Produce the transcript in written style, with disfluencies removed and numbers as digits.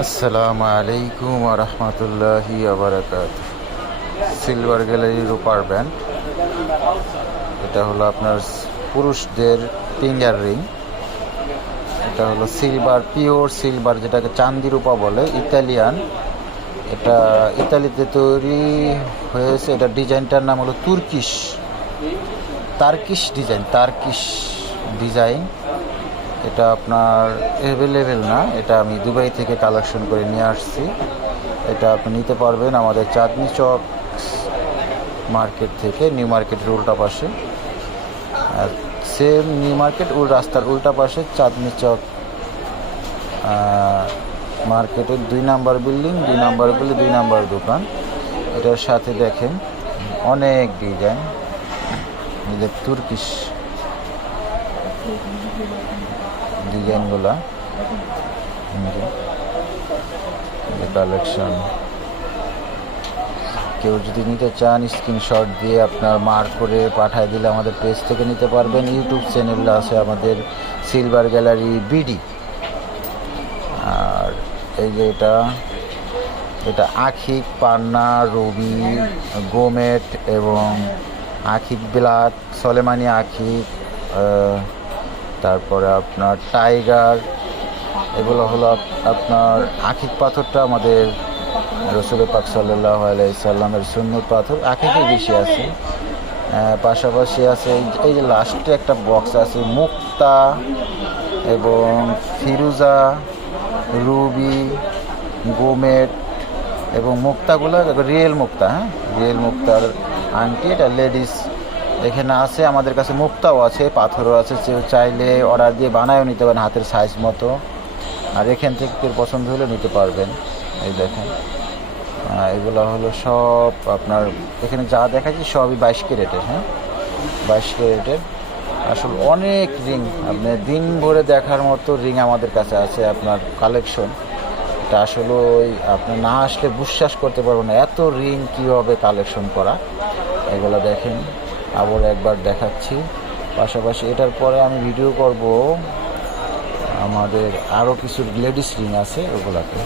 আসসালামু আলাইকুম ওয়া রাহমাতুল্লাহি ওয়া বারাকাতুহু। সিলভার গ্যালারি রূপার ব্যান্ড, এটা হলো আপনার পুরুষদের ফিঙ্গার রিং। এটা হলো সিলভার, পিওর সিলভার, যেটাকে চান্দি রূপা বলে, ইতালিয়ান। এটা ইতালিতে তৈরি হয়েছে। এটা ডিজাইনটার নাম হলো তার্কিশ ডিজাইন। এটা আপনার অ্যাভেলেবেল না, এটা আমি দুবাই থেকে কালেকশন করে নিয়ে আসছি। এটা আপনি নিতে পারবেন আমাদের চাঁদনি চক মার্কেট থেকে, নিউ মার্কেটের উল্টা পাশে। আর সেম নিউ মার্কেট রাস্তার উল্টা পাশে চাঁদনি চক মার্কেটের 2 নাম্বার বিল্ডিং, 2 নাম্বার দোকান। এটার সাথে দেখেন অনেক ডিজাইন, তুর্কিশ ডিজাইনগুলা কালেকশন। কেউ যদি নিতে চান স্ক্রিনশট দিয়ে আপনার মার্ক করে পাঠিয়ে দিলে আমাদের পেজ থেকে নিতে পারবেন। ইউটিউব চ্যানেল আছে আমাদের সিলভার গ্যালারি বিডি। আর এই যে এটা আখিক, পান্না, রবি, গোমেট এবং আখিক ব্ল্যাক, সলেমানি আখিক, তারপরে আপনার টাইগার। এগুলো হলো আপনার আখিক পাথরটা আমাদের রাসূল পাক সাল্লাল্লাহু আলাইহি সাল্লামের সুন্নত পাথর, আখিকই বেশি আছে। পাশাপাশি আছে এই যে লাস্টে একটা বক্স আছে মুক্তা এবং ফিরুজা, রুবি, গোমেট এবং মুক্তাগুলো রিয়েল মুক্তা। রিয়েল মুক্তার আংটি, এটা লেডিস এখানে আছে। আমাদের কাছে মুক্তাও আছে, পাথরও আছে। চাইলে অর্ডার দিয়ে বানায়ও নিতে পারেন হাতের সাইজ মতো। আর এখান থেকে কেউ পছন্দ হলে নিতে পারবেন। এই দেখেন এগুলো হলো সব আপনার, এখানে যা দেখাচ্ছি সবই 22 ক্যারেটের। 22 ক্যারেটের। আসলে অনেক রিং, আপনি দিন ভরে দেখার মতো রিং আমাদের কাছে আছে, আপনার কালেকশন। এটা আসলে আপনি না আসলে বিশ্বাস করতে পারবেন না এত রিং কীভাবে কালেকশন করা। এগুলো দেখেন, আবার একবার দেখাচ্ছি। পাশাপাশি এটার পরে আমি ভিডিও করব আমাদের আরও কিছু লেডিস রিং আছে, ওগুলাতে।